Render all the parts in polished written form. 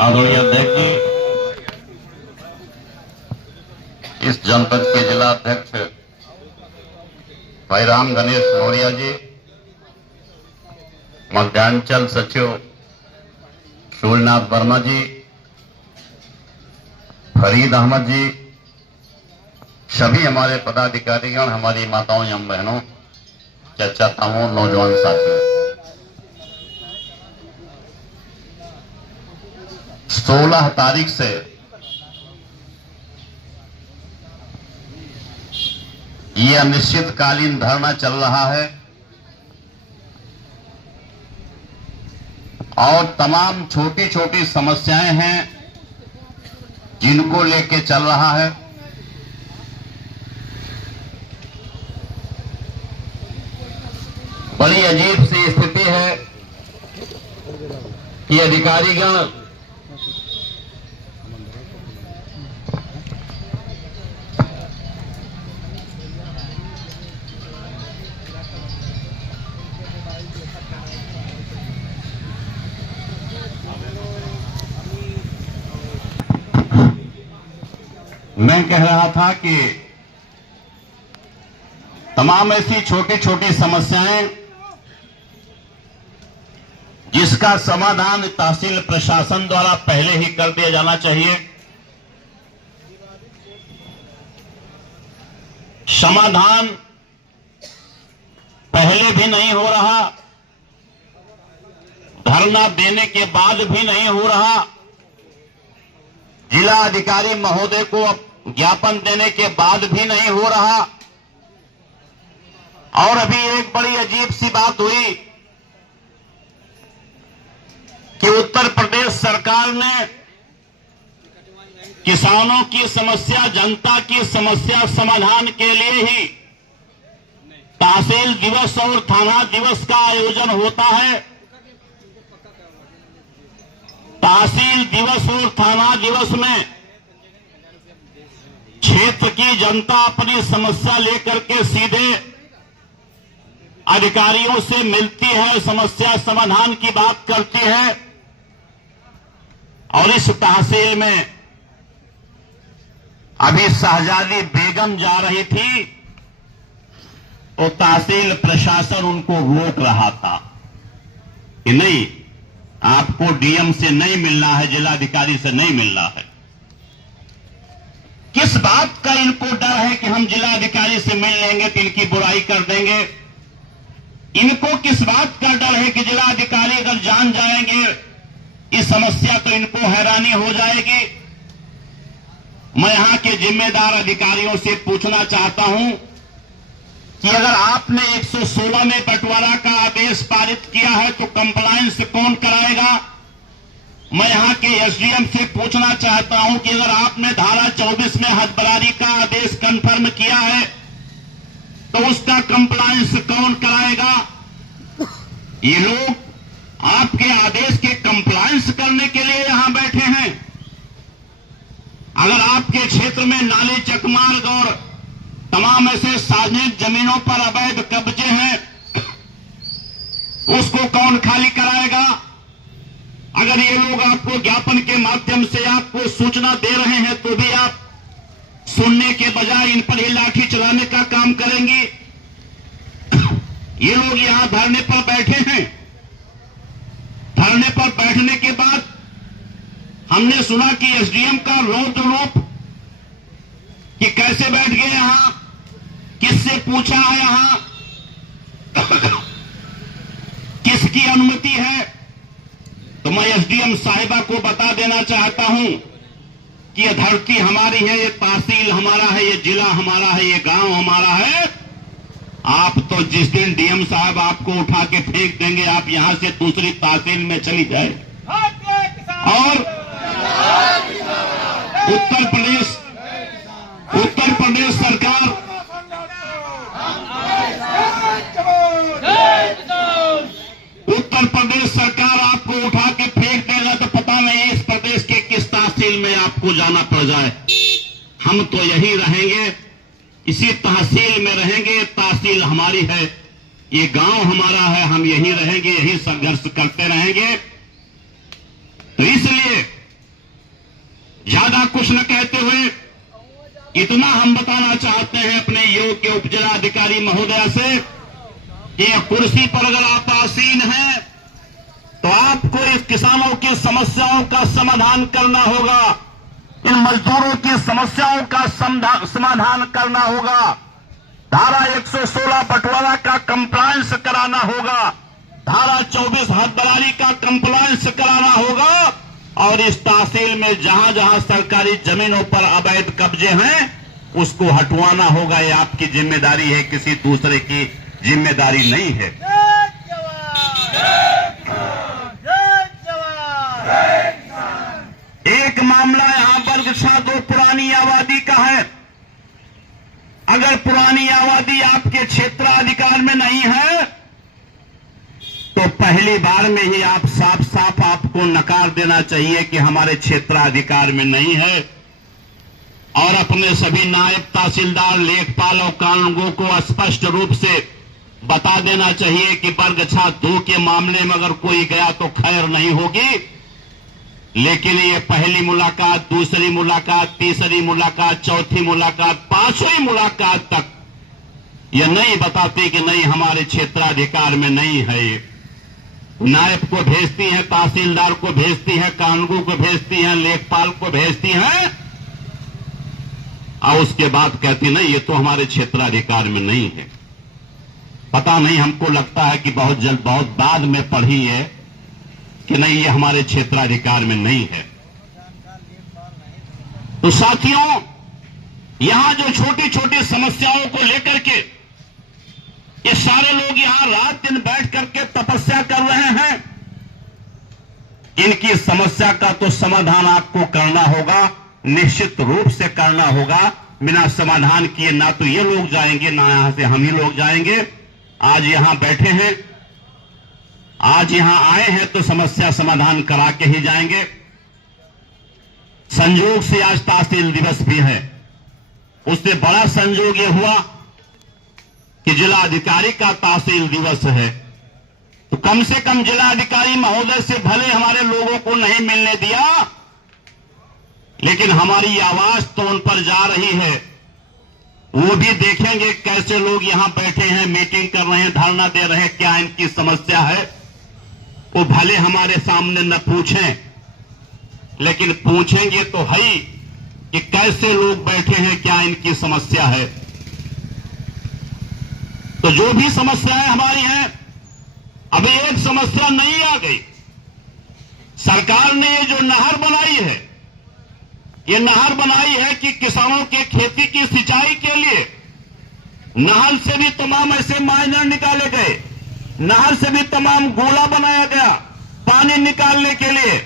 आदरणीय अध्यक्ष जी, इस जनपद के जिला अध्यक्ष भाई राम गणेश मौर्य जी, मध्यांचल सचिव सूर्यनाथ वर्मा जी, फरीद अहमद जी, सभी हमारे पदाधिकारीगण, हमारी माताओं एवं बहनों, चर्चाताओं, नौजवान साथियों, 16 तारीख से ये अनिश्चितकालीन धरना चल रहा है और तमाम छोटी छोटी समस्याएं हैं जिनको लेके चल रहा है। बड़ी अजीब सी स्थिति है कि अधिकारीगण मैं कह रहा था कि तमाम ऐसी छोटी छोटी समस्याएं जिसका समाधान तहसील प्रशासन द्वारा पहले ही कर दिया जाना चाहिए, समाधान पहले भी नहीं हो रहा, धरना देने के बाद भी नहीं हो रहा, जिला अधिकारी महोदय को ज्ञापन देने के बाद भी नहीं हो रहा। और अभी एक बड़ी अजीब सी बात हुई कि उत्तर प्रदेश सरकार ने किसानों की समस्या, जनता की समस्या समाधान के लिए ही तहसील दिवस और थाना दिवस का आयोजन होता है। तहसील दिवस और थाना दिवस में क्षेत्र की जनता अपनी समस्या लेकर के सीधे अधिकारियों से मिलती है, समस्या समाधान की बात करती है। और इस तहसील में अभी शहजादी बेगम जा रही थी तो तहसील प्रशासन उनको रोक रहा था कि नहीं, आपको डीएम से नहीं मिलना है, जिलाधिकारी से नहीं मिलना है। किस बात का इनको डर है कि हम जिलाधिकारी से मिल लेंगे तो इनकी बुराई कर देंगे? इनको किस बात का डर है कि जिलाधिकारी अगर जान जाएंगे इस समस्या तो इनको हैरानी हो जाएगी? मैं यहां के जिम्मेदार अधिकारियों से पूछना चाहता हूं कि अगर आपने 116 में बंटवारा का आदेश पारित किया है तो कंप्लायंस कौन कराएगा? मैं यहां के एसडीएम से पूछना चाहता हूं कि अगर आपने धारा 24 में हदबरारी का आदेश कंफर्म किया है तो उसका कंप्लायंस कौन कराएगा? ये लोग आपके आदेश के कंप्लायंस करने के लिए यहां बैठे हैं। अगर आपके क्षेत्र में नाले, चकमार्ग और तमाम ऐसे सार्वजनिक जमीनों पर अवैध कब्जे हैं, उसको कौन खाली कराएगा? अगर ये लोग आपको ज्ञापन के माध्यम से आपको सूचना दे रहे हैं तो भी आप सुनने के बजाय इन पर ही लाठी चलाने का काम करेंगी। ये लोग यहां धरने पर बैठे हैं। धरने पर बैठने के बाद हमने सुना कि एसडीएम का रौद्र रूप कि कैसे बैठ गए यहां, किससे पूछा है यहां, किसकी अनुमति है? तो मैं एसडीएम साहिबा को बता देना चाहता हूं कि यह धरती हमारी है, ये तहसील हमारा है, ये जिला हमारा है, ये गांव हमारा है। आप तो जिस दिन डीएम साहब आपको उठा के फेंक देंगे, आप यहां से दूसरी तहसील में चली जाए। और उत्तर प्रदेश सरकार आपको उठा के फेंक देगा तो पता नहीं इस प्रदेश के किस तहसील में आपको जाना पड़ जाए। हम तो यही रहेंगे, इसी तहसील में रहेंगे। तहसील हमारी है, ये गांव हमारा है, हम यही रहेंगे, यही संघर्ष करते रहेंगे। तो इसलिए ज्यादा कुछ न कहते हुए इतना हम बताना चाहते हैं अपने योग्य उपजिलाधिकारी महोदया से कि कुर्सी पर अगर आप आसीन हैं तो आपको इस किसानों की समस्याओं का समाधान करना होगा, इन मजदूरों की समस्याओं का समाधान करना होगा, धारा 116 बंटवारा का कंप्लायंस कराना होगा, धारा 24 हद दलाली का कंप्लायंस कराना होगा और इस तहसील में जहां जहां सरकारी जमीनों पर अवैध कब्जे हैं उसको हटवाना होगा। ये आपकी जिम्मेदारी है, किसी दूसरे की जिम्मेदारी नहीं है। एक मामला यहां बरगछा 2 पुरानी आबादी का है। अगर पुरानी आबादी आपके क्षेत्राधिकार में नहीं है तो पहली बार में ही आप साफ साफ आपको नकार देना चाहिए कि हमारे क्षेत्राधिकार में नहीं है और अपने सभी नायब तहसीलदार, लेखपाल और कानूनगों को स्पष्ट रूप से बता देना चाहिए कि बरगछा 2 के मामले में अगर कोई गया तो खैर नहीं होगी। लेकिन ये पहली मुलाकात, दूसरी मुलाकात, तीसरी मुलाकात, चौथी मुलाकात, 5वीं मुलाकात तक ये नहीं बताती कि नहीं हमारे क्षेत्राधिकार में नहीं है। ये नायब को भेजती हैं, तहसीलदार को भेजती हैं, कानूनगो को भेजती हैं, लेखपाल को भेजती हैं और उसके बाद कहती नहीं ये तो हमारे क्षेत्राधिकार में नहीं है। पता नहीं, हमको लगता है कि बहुत जल्द, बहुत बाद में पढ़ी है कि नहीं ये हमारे क्षेत्राधिकार में नहीं है। तो साथियों, यहां जो छोटी छोटी समस्याओं को लेकर के ये सारे लोग यहां रात दिन बैठ करके तपस्या कर रहे हैं, इनकी समस्या का तो समाधान आपको करना होगा, निश्चित रूप से करना होगा। बिना समाधान किए ना तो ये लोग जाएंगे ना यहां से हम ही लोग जाएंगे। आज यहां बैठे हैं, आज यहां आए हैं तो समस्या समाधान करा के ही जाएंगे। संयोग से आज तहसील दिवस भी है, उससे बड़ा संयोग ये हुआ कि जिलाधिकारी का तहसील दिवस है। तो कम से कम जिलाधिकारी महोदय से भले हमारे लोगों को नहीं मिलने दिया, लेकिन हमारी आवाज तो उन पर जा रही है। वो भी देखेंगे कैसे लोग यहां बैठे हैं, मीटिंग कर रहे हैं, धरना दे रहे हैं, क्या इनकी समस्या है। वो भले हमारे सामने न पूछें, लेकिन पूछेंगे तो है ही कि कैसे लोग बैठे हैं, क्या इनकी समस्या है। तो जो भी समस्याएं हमारी हैं, अभी एक समस्या नई आ गई। सरकार ने ये जो नहर बनाई है, ये नहर बनाई है कि किसानों के खेती की सिंचाई के लिए नहर से भी तमाम ऐसे माइनर निकाले गए, नहर से भी तमाम गोला बनाया गया पानी निकालने के लिए।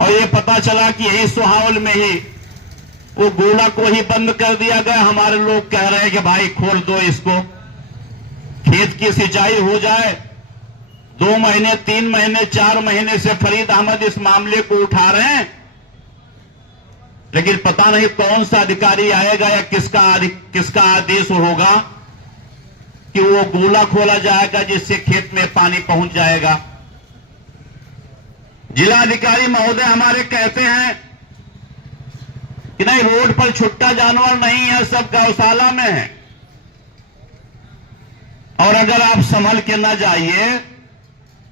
और ये पता चला कि यही सोहावल में ही वो गोला को ही बंद कर दिया गया। हमारे लोग कह रहे हैं कि भाई खोल दो इसको, खेत की सिंचाई हो जाए। 2 महीने, 3 महीने, 4 महीने से फरीद अहमद इस मामले को उठा रहे हैं, लेकिन पता नहीं कौन सा अधिकारी आएगा या किसका आदेश होगा कि वो गोला खोला जाएगा जिससे खेत में पानी पहुंच जाएगा। जिलाधिकारी महोदय हमारे कहते हैं कि नहीं, रोड पर छुट्टा जानवर नहीं है, सब गौशाला में है, और अगर आप संभल के ना जाइए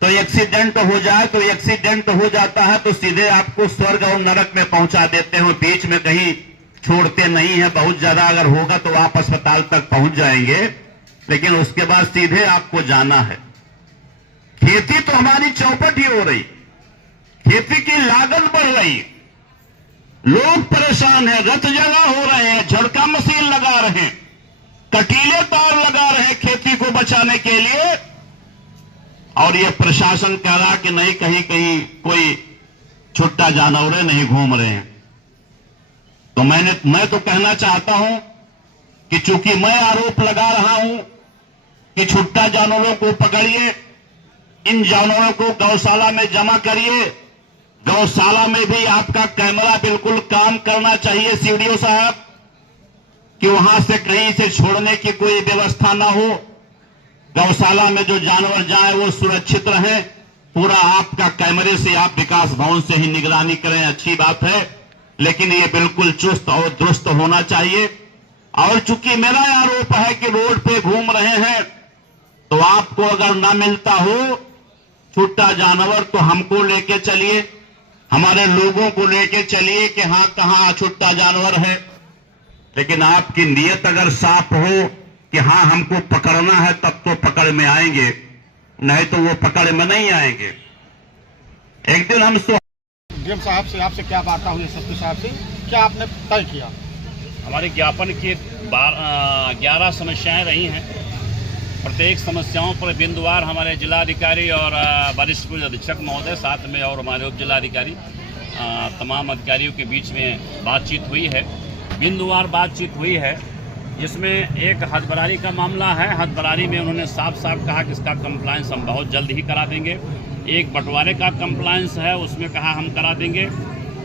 तो एक्सीडेंट हो जाए, तो एक्सीडेंट हो जाता है तो सीधे आपको स्वर्ग और नरक में पहुंचा देते हैं, बीच में कहीं छोड़ते नहीं है। बहुत ज्यादा अगर होगा तो आप अस्पताल तक पहुंच जाएंगे, लेकिन उसके बाद सीधे आपको जाना है। खेती तो हमारी चौपट ही हो रही, खेती की लागत बढ़ रही, लोग परेशान हैं, रत जगह हो रहे हैं, झटका मशीन लगा रहे हैं, कटीले तार लगा रहे हैं खेती को बचाने के लिए, और ये प्रशासन कह रहा कि नहीं, कहीं कहीं कोई छुट्टा जानवर नहीं घूम रहे हैं। तो मैं तो कहना चाहता हूं कि चूंकि मैं आरोप लगा रहा हूं कि छुट्टा जानवरों को पकड़िए, इन जानवरों को गौशाला में जमा करिए। गौशाला में भी आपका कैमरा बिल्कुल काम करना चाहिए सीडीओ साहब, कि वहां से कहीं से छोड़ने की कोई व्यवस्था ना हो। गौशाला में जो जानवर जाए वो सुरक्षित रहे। पूरा आपका कैमरे से, आप विकास भवन से ही निगरानी करें, अच्छी बात है। लेकिन ये बिल्कुल चुस्त और दुरुस्त होना चाहिए। और चूंकि मेरा आरोप है कि रोड पे घूम रहे हैं, तो आपको अगर ना मिलता हो छुट्टा जानवर तो हमको लेके चलिए, हमारे लोगों को लेके चलिए कि हाँ कहां छुट्टा जानवर है। लेकिन आपकी नीयत अगर साफ हो कि हाँ हमको पकड़ना है, तब तो पकड़ में आएंगे, नहीं तो वो पकड़ में नहीं आएंगे। एक दिन हम डीएम साहब से आपसे क्या वार्ता हुई, एसएसपी साहब से क्या आपने तय किया? हमारे ज्ञापन की 11 समस्याएं रही हैं। प्रत्येक समस्याओं पर बिंदुवार हमारे जिलाधिकारी और वरिष्ठ पुलिस अधीक्षक महोदय, साथ में और हमारे उप जिलाधिकारी, तमाम अधिकारियों के बीच में बातचीत हुई है। बिंदुवार बातचीत हुई है, जिसमें एक हदबरारी का मामला है। हदबरारी में उन्होंने साफ साफ कहा कि इसका कंप्लायंस हम बहुत जल्द ही करा देंगे। एक बंटवारे का कंप्लायंस है, उसमें कहा हम करा देंगे।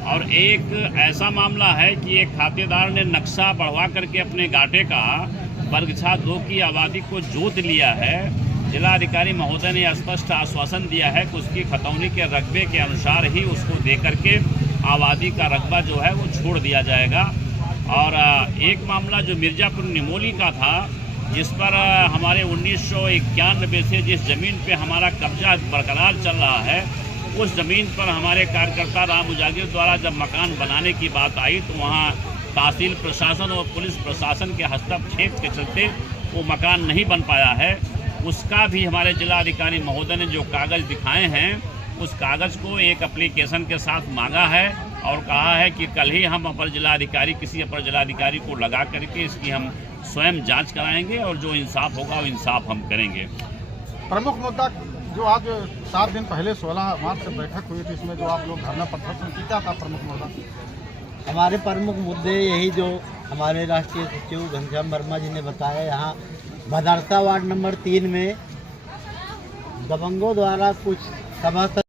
और एक ऐसा मामला है कि एक खातेदार ने नक्शा बढ़वा करके अपने घाटे का बरगछा 2 की आबादी को जोत लिया है। जिलाधिकारी महोदय ने स्पष्ट आश्वासन दिया है कि उसकी खतौनी के रकबे के अनुसार ही उसको दे करके आबादी का रकबा जो है वो छोड़ दिया जाएगा। और एक मामला जो मिर्ज़ापुर निमोली का था, जिस पर हमारे 1991 से जिस ज़मीन पे हमारा कब्जा बरकरार चल रहा है, उस ज़मीन पर हमारे कार्यकर्ता राम उजागिर द्वारा जब मकान बनाने की बात आई, तो वहाँ तहसील प्रशासन और पुलिस प्रशासन के हस्तक्षेप के चलते वो मकान नहीं बन पाया है। उसका भी हमारे जिलाधिकारी महोदय ने जो कागज़ दिखाए हैं, उस कागज़ को एक एप्लीकेशन के साथ मांगा है और कहा है कि कल ही हम अपर जिलाधिकारी, किसी अपर जिलाधिकारी को लगा करके इसकी हम स्वयं जांच कराएंगे और जो इंसाफ होगा वो इंसाफ हम करेंगे। प्रमुख मुद्दा जो आज 7 दिन पहले 16 मार्च से बैठक हुई थी, इसमें जो आप लोग धरना प्रदर्शन की, क्या था प्रमुख मुद्दा? हमारे प्रमुख मुद्दे यही जो हमारे राष्ट्रीय सचिव घनश्याम वर्मा जी ने बताया, यहाँ मदरसा वार्ड नंबर 3 में दबंगों द्वारा कुछ सभासद